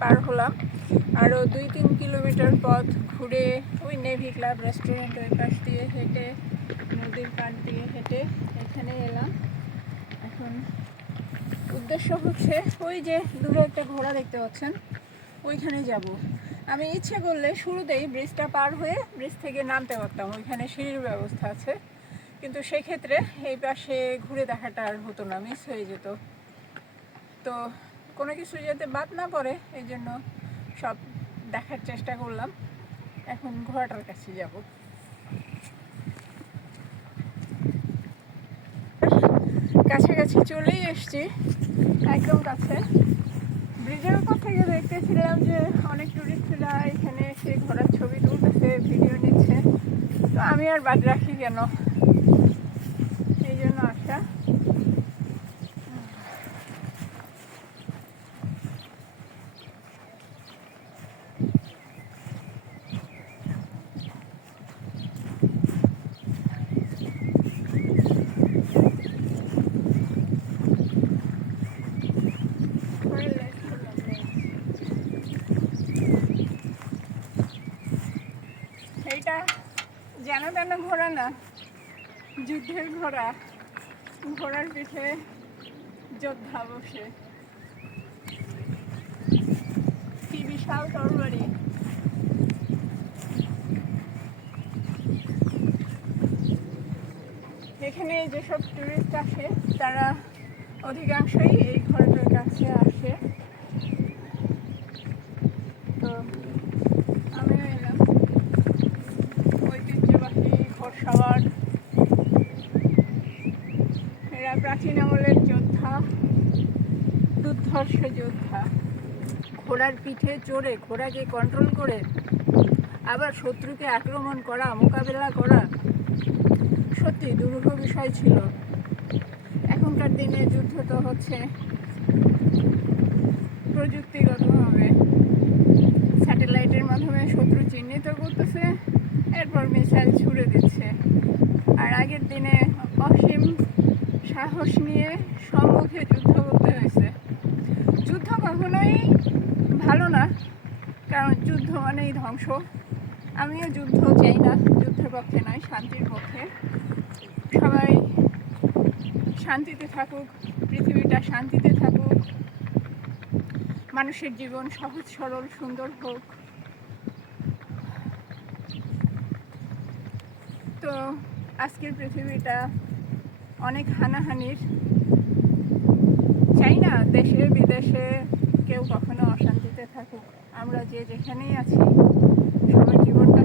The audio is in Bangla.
পার হলাম। আরও দুই তিন কিলোমিটার পথ ঘুরে ওই নেভি ক্লাব রেস্টুরেন্ট ওই পাশ দিয়ে হেঁটে, নদীর পাড় দিয়ে হেঁটে এখানে এলাম। এখন উদ্দেশ্য হচ্ছে ওই যে দূরে একটা ঘোড়া দেখতে পাচ্ছেন, ওইখানে যাব। আমি ইচ্ছে করলে শুরুতেই ব্রিজটা পার হয়ে ব্রিজ থেকে নামতে পারতাম, ওইখানে সিঁড়ির ব্যবস্থা আছে। কিন্তু সেক্ষেত্রে এই পাশে ঘুরে দেখাটা আর হতো না মিস হয়ে যেত। তো কোনো কিছু যাতে বাদ না পড়ে, এই জন্য সব দেখার চেষ্টা করলাম। এখন ঘোড়াটার কাছে যাব। কাছাকাছি চলেই এসছি, একদম কাছে। ব্রিজের উপর থেকে দেখতেছিলাম যে অনেক টুরিস্টরা এখানে এসে ঘোড়ার ছবি তুলতেছে, ভিডিও নিচ্ছে। তো আমি আর বাদ রাখি কেন এই জন্য আসা এইটা যেন তেন ঘোড়া না? যুদ্ধের ঘোড়া। ঘোড়ার পিঠে যোদ্ধা বসে। কি বিশাল তরবারি। এখানে যেসব টুরিস্ট আসে, তারা অধিকাংশই এই ঘোড়াটার কাছে আসে তো আমিও এলাম ঐতিহ্যবাহী ঘোড়সাওয়ার এরা প্রাচীন আমলের যোদ্ধা দুর্ধর্ষ যোদ্ধা। ঘোড়ার পিঠে চড়ে ঘোড়াকে কন্ট্রোল করে আবার শত্রুকে আক্রমণ করা, মোকাবেলা করা সত্যি দুরূহ বিষয় ছিল। এখনকার দিনে যুদ্ধ তো হচ্ছে প্রযুক্তিগতভাবে। স্যাটেলাইটের মাধ্যমে শত্রু চিহ্নিত করতেছে, এরপর মিসাইল ছুড়ে দিচ্ছে। আর আগের দিনে অসীম সাহস নিয়ে সম্মুখে যুদ্ধ ভালো না, কারণ যুদ্ধ মানেই ধ্বংস। আমিও যুদ্ধ চাই না, যুদ্ধের পক্ষে নয়, শান্তির পক্ষে। সবাই শান্তিতে থাকুক, পৃথিবীটা শান্তিতে থাকুক, মানুষের জীবন সহজ, সরল, সুন্দর হোক। তো আজকের পৃথিবীটা অনেক হানাহানির। চাই না দেশে, বিদেশে কেউ কখনো অশান্তিতে থাকুক আমরা যে যেখানেই আছি সবার জীবনটা